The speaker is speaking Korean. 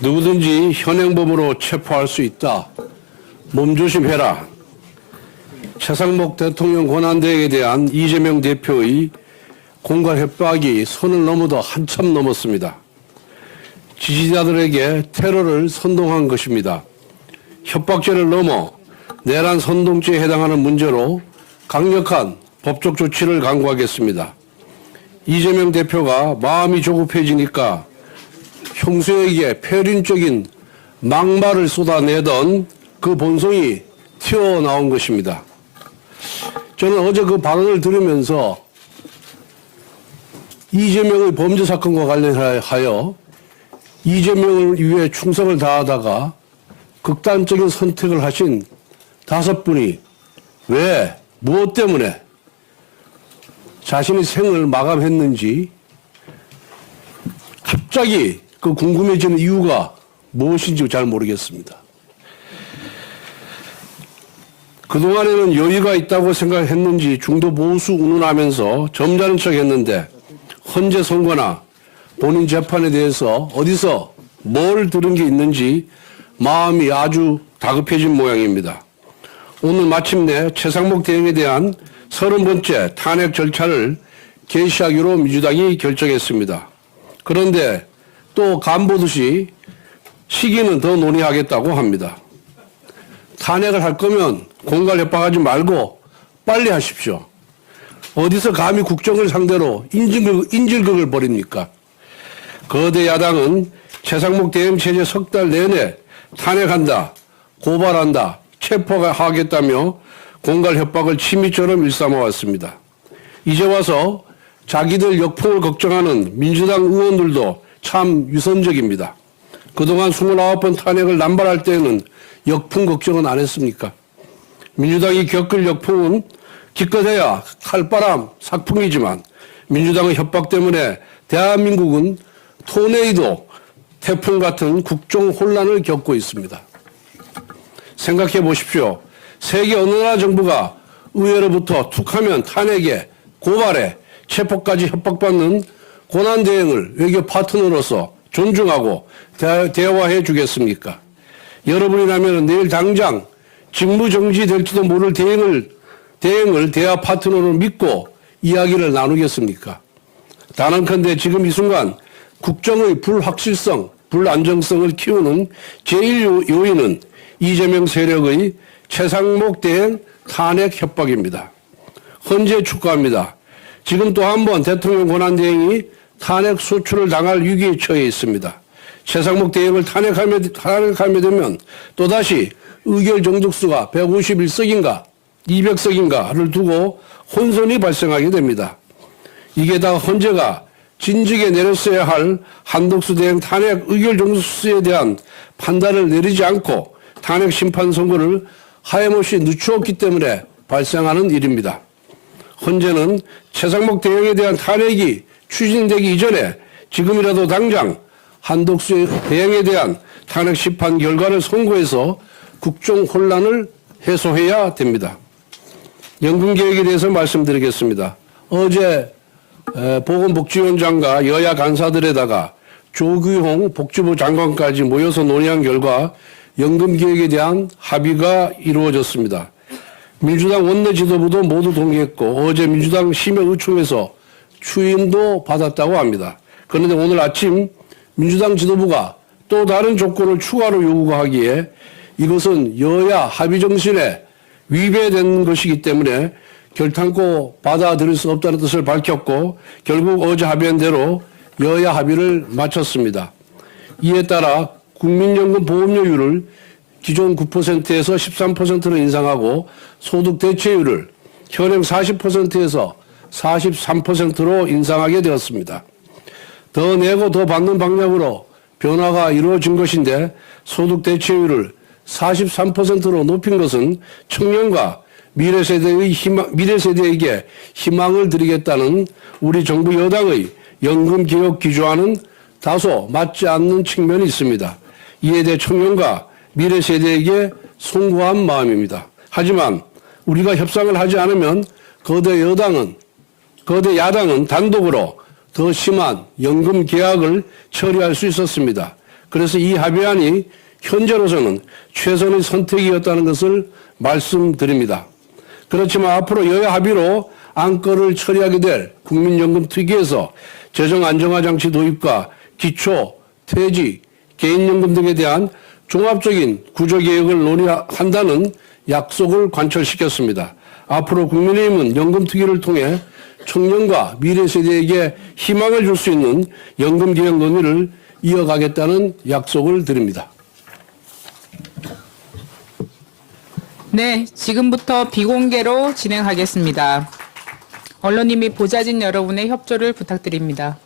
누구든지 현행범으로 체포할 수 있다. 몸조심해라. 최상목 대통령 권한대행에 대한 이재명 대표의 공갈 협박이 선을 넘어도 한참 넘었습니다. 지지자들에게 테러를 선동한 것입니다. 협박죄를 넘어 내란 선동죄에 해당하는 문제로 강력한 법적 조치를 강구하겠습니다. 이재명 대표가 마음이 조급해지니까 형수에게 폐륜적인 막말을 쏟아내던 그 본성이 튀어나온 것입니다. 저는 어제 그 발언을 들으면서 이재명의 범죄 사건과 관련하여 이재명을 위해 충성을 다하다가 극단적인 선택을 하신 5분이 왜, 무엇 때문에 자신의 생을 마감했는지 갑자기 그 궁금해지는 이유가 무엇인지 잘 모르겠습니다. 그동안에는 여유가 있다고 생각했는지 중도 보수 운운하면서 점잖은 척 했는데 헌재 선고나 본인 재판에 대해서 어디서 뭘 들은 게 있는지 마음이 아주 다급해진 모양입니다. 오늘 마침내 최상목 대행에 대한 30번째 탄핵 절차를 개시하기로 민주당이 결정했습니다. 그런데 또 간보듯이 시기는 더 논의하겠다고 합니다. 탄핵을 할 거면 공갈 협박하지 말고 빨리 하십시오. 어디서 감히 국정을 상대로 인질극을 벌입니까? 거대 야당은 최상목 대행 체제 석 달 내내 탄핵한다, 고발한다, 체포하겠다며 공갈 협박을 취미처럼 일삼아왔습니다. 이제 와서 자기들 역풍을 걱정하는 민주당 의원들도 참 유선적입니다. 그동안 29번 탄핵을 남발할 때는 역풍 걱정은 안 했습니까? 민주당이 겪을 역풍은 기껏해야 칼바람, 삭풍이지만 민주당의 협박 때문에 대한민국은 토네이도, 태풍 같은 국정 혼란을 겪고 있습니다. 생각해 보십시오. 세계 어느 나라 정부가 의회로부터 툭하면 탄핵에, 고발에, 체포까지 협박받는 권한대행을 외교 파트너로서 존중하고 대화해 주겠습니까? 여러분이라면 내일 당장 직무정지 될지도 모를 대행을 대화 파트너로 믿고 이야기를 나누겠습니까? 단언컨대 지금 이 순간 국정의 불확실성, 불안정성을 키우는 제1요인은 이재명 세력의 최상목 대행 탄핵 협박입니다. 헌재 축구합니다. 지금 또 한 번 대통령 권한대행이 탄핵 소추를 당할 위기에 처해 있습니다. 최상목 대행을 탄핵하게 되면 또다시 의결 정족수가 151석인가 200석인가를 두고 혼선이 발생하게 됩니다. 이게 다 헌재가 진즉에 내렸어야 할 한덕수 대행 탄핵 의결 정족수에 대한 판단을 내리지 않고 탄핵 심판 선고를 하염없이 늦추었기 때문에 발생하는 일입니다. 헌재는 최상목 대행에 대한 탄핵이 추진되기 이전에 지금이라도 당장 한덕수 대행에 대한 탄핵 심판 결과를 선고해서 국정 혼란을 해소해야 됩니다. 연금개혁에 대해서 말씀드리겠습니다. 어제 보건복지위원장과 여야 간사들에다가 조규홍 복지부 장관까지 모여서 논의한 결과 연금개혁에 대한 합의가 이루어졌습니다. 민주당 원내 지도부도 모두 동의했고 어제 민주당 심야의총에서 추인도 받았다고 합니다. 그런데 오늘 아침 민주당 지도부가 또 다른 조건을 추가로 요구하기에 이것은 여야 합의 정신에 위배된 것이기 때문에 결탄코 받아들일 수 없다는 뜻을 밝혔고 결국 어제 합의한 대로 여야 합의를 마쳤습니다. 이에 따라 국민연금 보험료율을 기존 9%에서 13%로 인상하고 소득 대체율을 현행 40%에서 43%로 인상하게 되었습니다. 더 내고 더 받는 방향으로 변화가 이루어진 것인데 소득 대체율을 43%로 높인 것은 청년과 미래세대에게 희망을 드리겠다는 우리 정부 여당의 연금개혁 기조와는 다소 맞지 않는 측면이 있습니다. 이에 대해 청년과 미래세대에게 송구한 마음입니다. 하지만 우리가 협상을 하지 않으면 거대 야당은 단독으로 더 심한 연금 개혁을 처리할 수 있었습니다. 그래서 이 합의안이 현재로서는 최선의 선택이었다는 것을 말씀드립니다. 그렇지만 앞으로 여야 합의로 안건을 처리하게 될 국민연금 특위에서 재정 안정화 장치 도입과 기초, 퇴직, 개인연금 등에 대한 종합적인 구조개혁을 논의한다는 약속을 관철시켰습니다. 앞으로 국민의힘은 연금특위를 통해 청년과 미래 세대에게 희망을 줄 수 있는 연금개혁 논의를 이어가겠다는 약속을 드립니다. 네, 지금부터 비공개로 진행하겠습니다. 언론인 및 보좌진 여러분의 협조를 부탁드립니다.